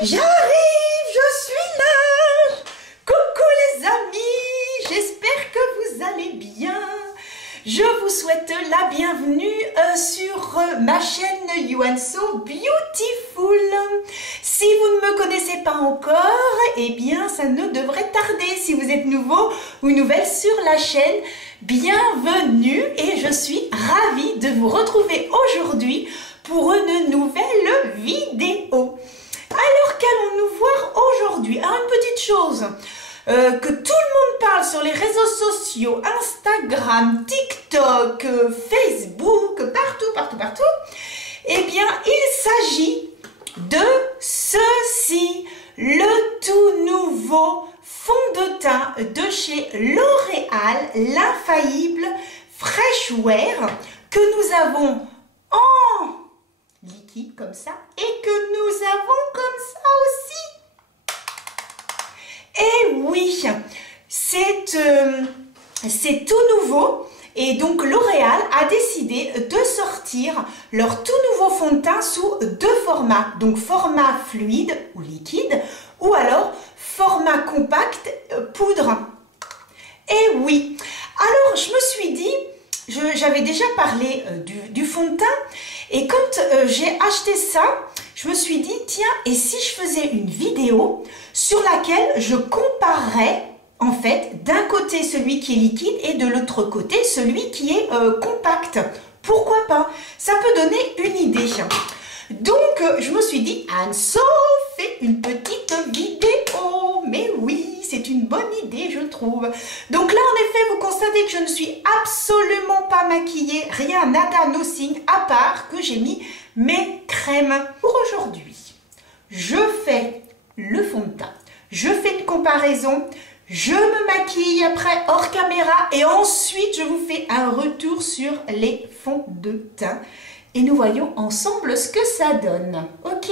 J'arrive, je suis là. Coucou les amis, j'espère que vous allez bien. Je vous souhaite la bienvenue sur ma chaîne You and So Beautiful. Si vous ne me connaissez pas encore, eh bien ça ne devrait tarder. Si vous êtes nouveau ou nouvelle sur la chaîne, bienvenue et je suis ravie de vous retrouver aujourd'hui pour une nouvelle vidéo. Alors qu'allons-nous voir aujourd'hui? Alors une petite chose que tout le monde parle sur les réseaux sociaux, Instagram, TikTok, Facebook, partout. Eh bien, il s'agit de ceci, le tout nouveau fond de teint de chez L'Oréal, l'infaillible Fresh Wear, que nous avons en liquide comme ça et que nous avons comme ça aussi. Et oui, c'est tout nouveau et donc L'Oréal a décidé de sortir leur tout nouveau fond de teint sous deux formats, donc format fluide ou liquide ou alors format compact poudre. Et oui, alors je me suis dit, j'avais déjà parlé du fond de teint et quand j'ai acheté ça, je me suis dit, tiens, et si je faisais une vidéo sur laquelle je comparerais en fait d'un côté celui qui est liquide et de l'autre côté celui qui est compact. Pourquoi pas? Ça peut donner une idée. Donc je me suis dit, Anne-So fait une petite vidéo. Mais oui, c'est une bonne idée je trouve. Donc là en effet vous constatez que je ne suis absolument pas maquillée, rien, nada, nothing, à part que j'ai mis mes crèmes. Pour aujourd'hui, je fais le fond de teint, je fais une comparaison, je me maquille après hors caméra et ensuite je vous fais un retour sur les fonds de teint et nous voyons ensemble ce que ça donne. Ok?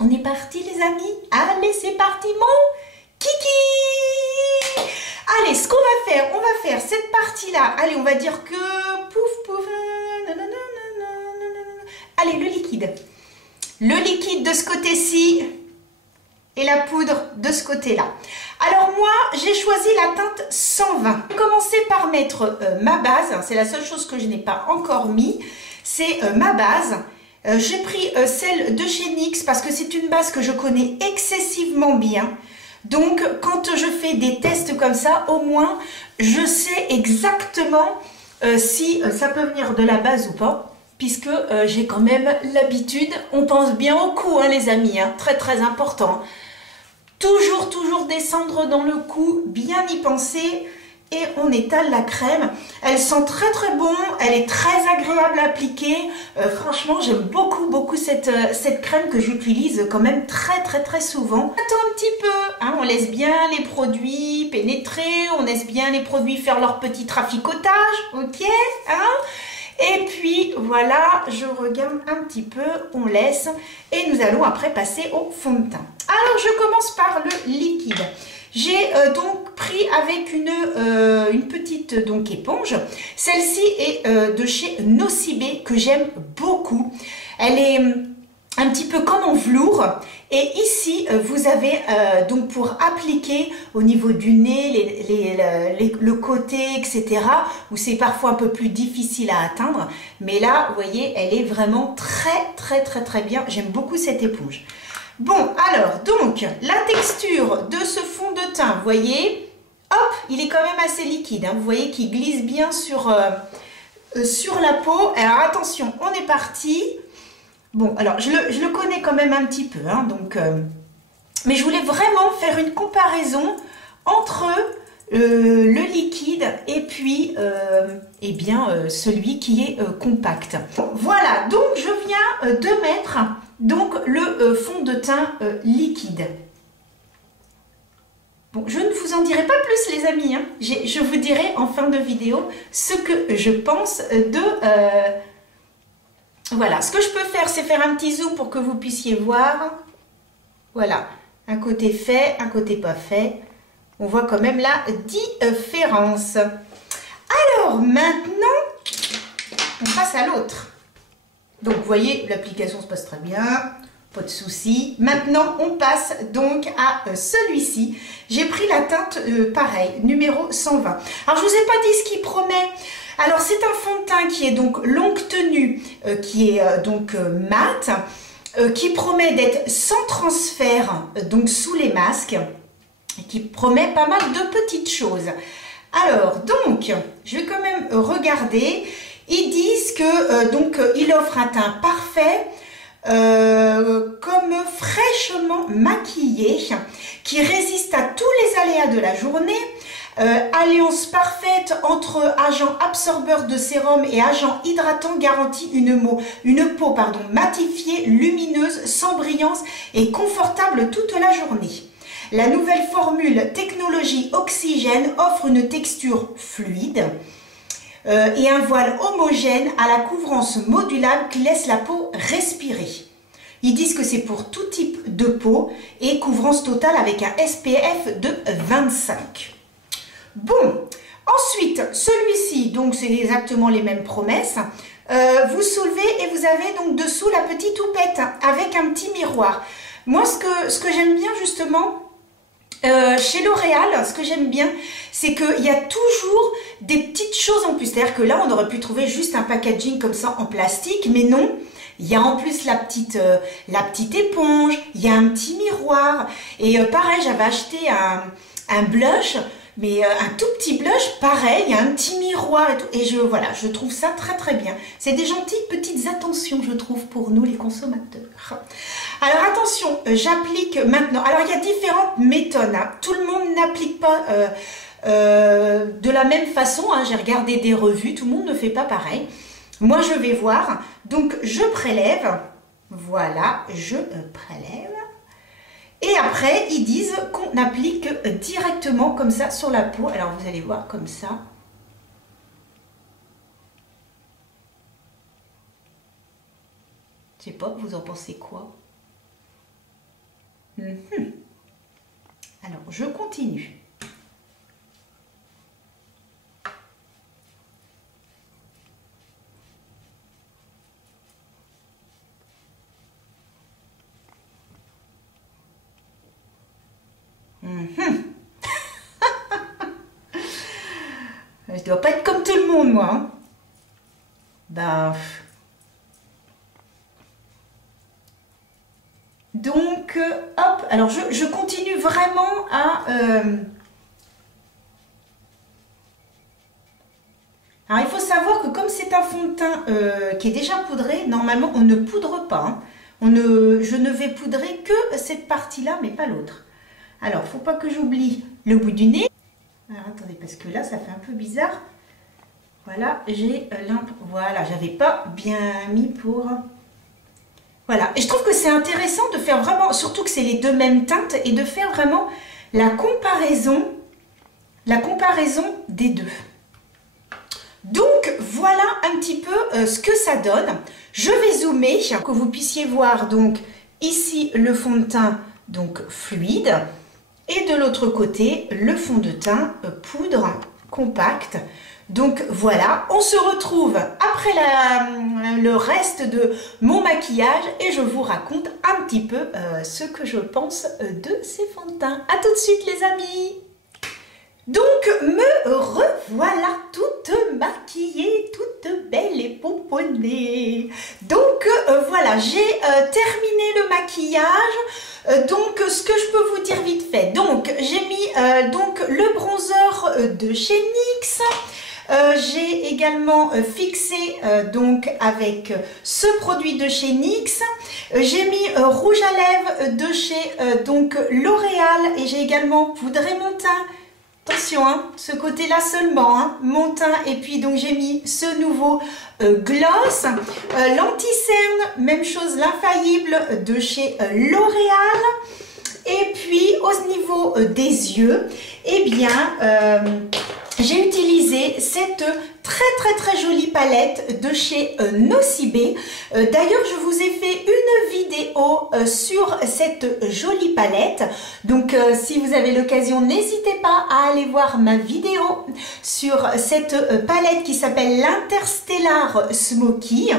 On est parti les amis? Allez, c'est parti mon kiki! Allez, ce qu'on va faire, on va faire cette partie-là. Allez, on va dire que pouf. Allez, le liquide. Le liquide de ce côté-ci et la poudre de ce côté-là. Alors moi, j'ai choisi la teinte 120. Je vais commencer par mettre ma base. C'est la seule chose que je n'ai pas encore mis. C'est ma base. J'ai pris celle de chez NYX parce que c'est une base que je connais excessivement bien. Donc, quand je fais des tests comme ça, au moins, je sais exactement si ça peut venir de la base ou pas. Puisque j'ai quand même l'habitude, on pense bien au cou, hein, les amis, hein, très important. Toujours descendre dans le cou, bien y penser. Et on étale la crème. Elle sent très bon, elle est très agréable à appliquer. Franchement, j'aime beaucoup cette crème que j'utilise quand même très souvent. Attends un petit peu, hein, on laisse bien les produits pénétrer, on laisse bien les produits faire leur petit traficotage, ok, hein. Et puis voilà, je regarde un petit peu, on laisse et nous allons après passer au fond de teint. Alors je commence par le liquide. J'ai donc pris avec une petite donc éponge. Celle-ci est de chez Nocibé que j'aime beaucoup. Elle est un petit peu comme en velours. Et ici, vous avez donc pour appliquer au niveau du nez, le côté, etc. où c'est parfois un peu plus difficile à atteindre. Mais là, vous voyez, elle est vraiment très bien. J'aime beaucoup cette éponge. Bon, alors, donc, la texture de ce fond de teint, vous voyez, hop, il est quand même assez liquide. Hein, vous voyez qu'il glisse bien sur la peau. Alors, attention, on est parti. Bon, alors, je le connais quand même un petit peu, hein, donc, mais je voulais vraiment faire une comparaison entre le liquide et puis, eh bien, celui qui est compact. Voilà, donc, je viens de mettre donc le fond de teint liquide. Bon, je ne vous en dirai pas plus les amis, hein. Je vous dirai en fin de vidéo ce que je pense de... Voilà, ce que je peux faire, c'est faire un petit zoom pour que vous puissiez voir. Voilà, un côté fait, un côté pas fait. On voit quand même la différence. Alors maintenant, on passe à l'autre. Donc vous voyez, l'application se passe très bien. Pas de souci. Maintenant, on passe donc à celui-ci. J'ai pris la teinte pareil, numéro 120. Alors, je vous ai pas dit ce qu'il promet. Alors, c'est un fond de teint qui est donc longue tenue, qui est donc mat, qui promet d'être sans transfert, donc sous les masques, et qui promet pas mal de petites choses. Alors, donc, je vais quand même regarder. Ils disent que donc il offre un teint parfait, comme fraîchement maquillé, qui résiste à tous les aléas de la journée. Alliance parfaite entre agent absorbeur de sérum et agent hydratant garantit une peau matifiée, lumineuse, sans brillance et confortable toute la journée. La nouvelle formule technologie oxygène offre une texture fluide et un voile homogène à la couvrance modulable qui laisse la peau respirer. Ils disent que c'est pour tout type de peau et couvrance totale avec un SPF de 25. Bon, ensuite, celui-ci, donc c'est exactement les mêmes promesses. Vous soulevez et vous avez donc dessous la petite houppette avec un petit miroir. Moi, ce que j'aime bien justement, chez L'Oréal, ce que j'aime bien, c'est qu'il y a toujours des petites choses en plus. C'est-à-dire que là, on aurait pu trouver juste un packaging comme ça en plastique, mais non. Il y a en plus la petite éponge, il y a un petit miroir. Et pareil, j'avais acheté un blush, mais un tout petit blush, pareil, il y a un petit miroir et tout. Et voilà, je trouve ça très très bien. C'est des gentilles petites attentions, je trouve, pour nous les consommateurs. Alors attention, j'applique maintenant. Alors il y a différentes méthodes. Hein. Tout le monde n'applique pas de la même façon. Hein. J'ai regardé des revues, tout le monde ne fait pas pareil. Moi je vais voir. Donc je prélève. Voilà, je prélève. Et après, ils disent qu'on applique directement comme ça sur la peau. Alors, vous allez voir comme ça. Je sais pas, vous en pensez quoi? Alors, je continue. Je dois pas être comme tout le monde, moi. Hein. Ben... Donc, hop, alors je continue vraiment à... Alors, il faut savoir que comme c'est un fond de teint qui est déjà poudré, normalement, on ne poudre pas. Hein. Je ne vais poudrer que cette partie-là, mais pas l'autre. Alors, il ne faut pas que j'oublie le bout du nez. Alors, attendez, parce que là, ça fait un peu bizarre. Voilà, j'ai voilà, j'avais pas bien mis pour... Voilà, et je trouve que c'est intéressant de faire vraiment, surtout que c'est les deux mêmes teintes, et de faire vraiment la comparaison des deux. Donc, voilà un petit peu ce que ça donne. Je vais zoomer, que vous puissiez voir donc ici le fond de teint donc fluide, et de l'autre côté, le fond de teint poudre compact. Donc voilà, on se retrouve après le reste de mon maquillage et je vous raconte un petit peu ce que je pense de ces fonds de teint. A tout de suite les amis. Donc me revoilà toute maquillée, toute belle et pomponnée. Donc voilà, j'ai terminé le maquillage. Donc ce que je peux vous dire vite fait. Donc j'ai mis donc le bronzer de chez NYX. J'ai également fixé donc avec ce produit de chez NYX. J'ai mis rouge à lèvres de chez donc L'Oréal et j'ai également poudré mon teint. Attention, hein, ce côté-là seulement, hein, mon teint. Et puis donc j'ai mis ce nouveau gloss. L'anti-cerne, même chose, l'infaillible de chez L'Oréal. Et puis au niveau des yeux, eh bien... j'ai utilisé cette très jolie palette de chez Nocibé. D'ailleurs, je vous ai fait une vidéo sur cette jolie palette. Donc, si vous avez l'occasion, n'hésitez pas à aller voir ma vidéo sur cette palette qui s'appelle l'Interstellar Smoky.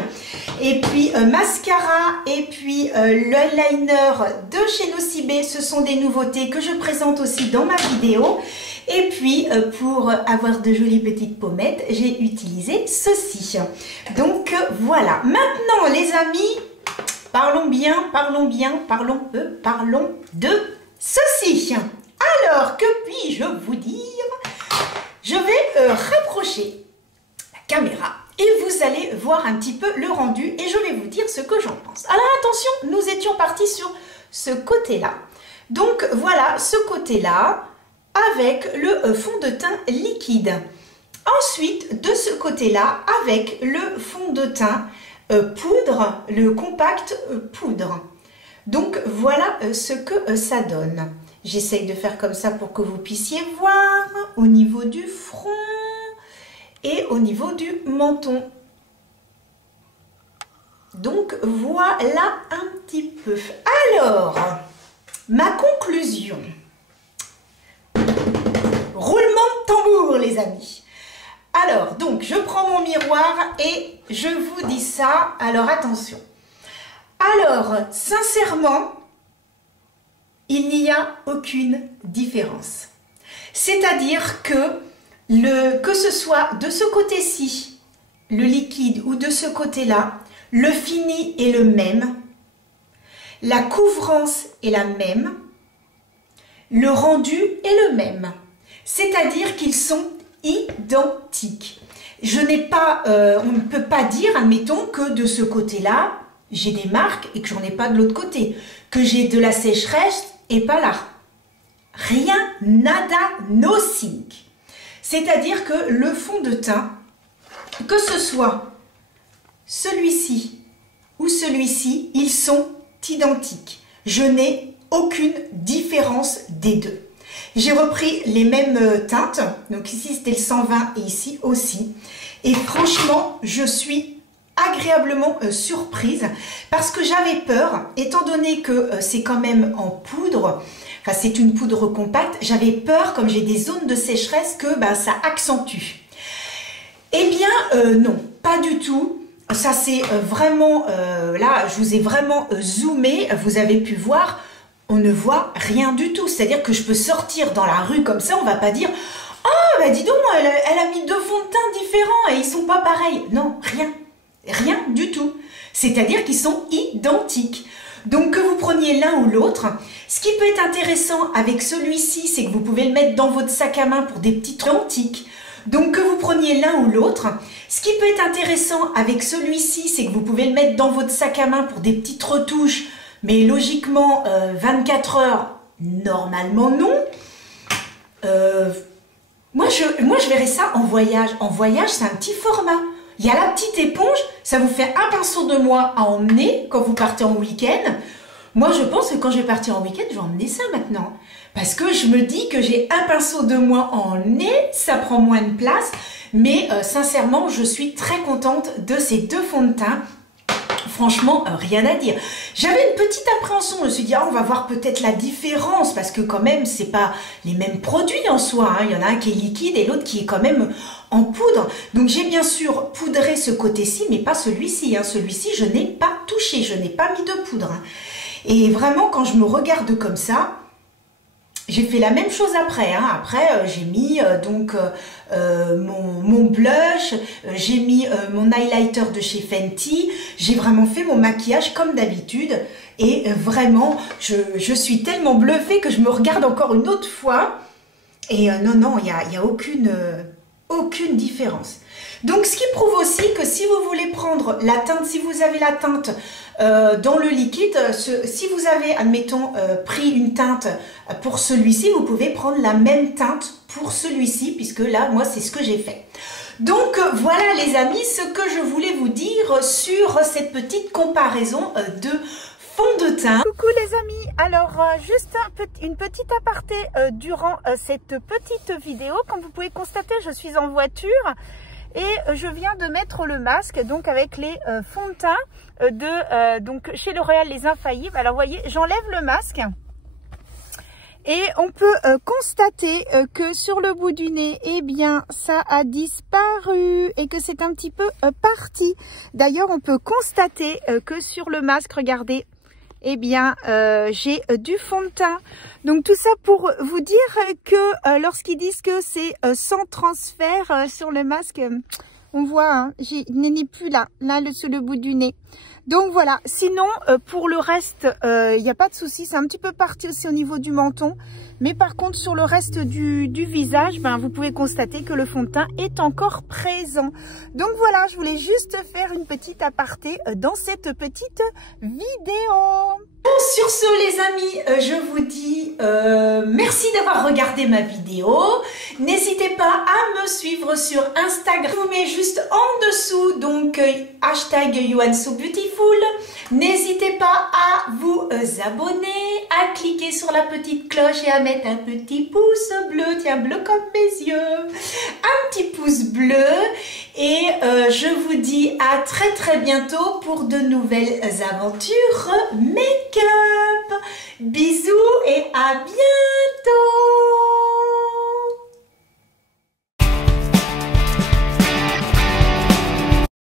Et puis, mascara et puis l'eyeliner de chez Nocibé, ce sont des nouveautés que je présente aussi dans ma vidéo. Et puis, pour avoir de jolies petites pommettes, j'ai utilisé ceci. Donc, voilà. Maintenant, les amis, parlons de ceci. Alors, que puis-je vous dire? Je vais rapprocher la caméra et vous allez voir un petit peu le rendu et je vais vous dire ce que j'en pense. Alors, attention, nous étions partis sur ce côté-là. Donc, voilà, ce côté-là, avec le fond de teint liquide. Ensuite, de ce côté-là, avec le fond de teint poudre, le compact poudre. Donc, voilà ce que ça donne. J'essaye de faire comme ça pour que vous puissiez voir au niveau du front et au niveau du menton. Donc, voilà un petit peu. Alors, ma conclusion. Roulement de tambour, les amis. Alors, donc, je prends mon miroir et je vous dis ça. Alors, attention. Alors, sincèrement, il n'y a aucune différence. C'est-à-dire que, que ce soit de ce côté-ci, le liquide, ou de ce côté-là, le fini est le même. La couvrance est la même. Le rendu est le même. C'est-à-dire qu'ils sont identiques. Je n'ai pas, on ne peut pas dire, admettons, que de ce côté-là, j'ai des marques et que j'en ai pas de l'autre côté. Que j'ai de la sécheresse et pas là. Rien, nada, nothing. C'est-à-dire que le fond de teint, que ce soit celui-ci ou celui-ci, ils sont identiques. Je n'ai aucune différence des deux. J'ai repris les mêmes teintes, donc ici c'était le 120 et ici aussi. Et franchement, je suis agréablement surprise parce que j'avais peur, étant donné que c'est quand même en poudre, enfin c'est une poudre compacte, j'avais peur, comme j'ai des zones de sécheresse, que ça accentue. Eh bien non, pas du tout. Ça c'est vraiment, là je vous ai vraiment zoomé, vous avez pu voir. On ne voit rien du tout. C'est-à-dire que je peux sortir dans la rue comme ça, on va pas dire « Ah, bah dis donc, elle a mis deux fonds de teint différents et ils sont pas pareils. » Non, rien. Rien du tout. C'est-à-dire qu'ils sont identiques. Donc que vous preniez l'un ou l'autre, ce qui peut être intéressant avec celui-ci, c'est que vous pouvez le mettre dans votre sac à main pour des petits trucs antiques. Donc que vous preniez l'un ou l'autre, ce qui peut être intéressant avec celui-ci, c'est que vous pouvez le mettre dans votre sac à main pour des petites retouches. Mais logiquement, 24 heures, normalement non. Moi, je verrais ça en voyage. En voyage, c'est un petit format. Il y a la petite éponge, ça vous fait un pinceau de moi à emmener quand vous partez en week-end. Moi, je pense que quand je vais partir en week-end, je vais emmener ça maintenant. Parce que je me dis que j'ai un pinceau de moi à emmener, ça prend moins de place. Mais sincèrement, je suis très contente de ces deux fonds de teint. Franchement, rien à dire. J'avais une petite appréhension, je me suis dit, on va voir peut-être la différence, parce que quand même, c'est pas les mêmes produits en soi. Hein. Il y en a un qui est liquide et l'autre qui est quand même en poudre. Donc j'ai bien sûr poudré ce côté-ci, mais pas celui-ci. Hein. Celui-ci, je n'ai pas touché, je n'ai pas mis de poudre. Hein. Et vraiment, quand je me regarde comme ça, j'ai fait la même chose après. Hein. Après, j'ai mis mon blush, j'ai mis mon highlighter de chez Fenty. J'ai vraiment fait mon maquillage comme d'habitude. Et vraiment, je suis tellement bluffée que je me regarde encore une autre fois. Et non, il n'y a aucune différence. Donc, ce qui prouve aussi que si vous voulez prendre la teinte, si vous avez la teinte dans le liquide, si vous avez, admettons, pris une teinte pour celui-ci, vous pouvez prendre la même teinte pour celui-ci, puisque là, moi, c'est ce que j'ai fait. Donc, voilà les amis, ce que je voulais vous dire sur cette petite comparaison de fond de teint. Coucou les amis, alors juste une petite aparté durant cette petite vidéo. Comme vous pouvez constater, je suis en voiture Et je viens de mettre le masque donc avec les fonds de teint donc chez L'Oréal Les Infaillibles. Alors vous voyez, j'enlève le masque. Et on peut constater que sur le bout du nez, eh bien, ça a disparu et que c'est un petit peu parti. D'ailleurs, on peut constater que sur le masque, regardez, eh bien, j'ai du fond de teint. Donc, tout ça pour vous dire que lorsqu'ils disent que c'est sans transfert sur le masque, on voit, hein, il n'est plus là, sur le bout du nez. Donc voilà, sinon pour le reste, il n'y a pas de souci, c'est un petit peu parti aussi au niveau du menton. Mais par contre sur le reste du visage, ben, vous pouvez constater que le fond de teint est encore présent. Donc voilà, je voulais juste faire une petite aparté dans cette petite vidéo. Sur ce les amis, je vous dis merci d'avoir regardé ma vidéo. N'hésitez pas à me suivre sur Instagram. Je vous mets juste en dessous donc hashtag YouAnSoBeautiful. N'hésitez pas à vous abonner, à cliquer sur la petite cloche et à mettre un petit pouce bleu, tiens bleu comme mes yeux, un petit pouce bleu. Et je vous dis à très bientôt pour de nouvelles aventures make-up. Bisous et à bientôt.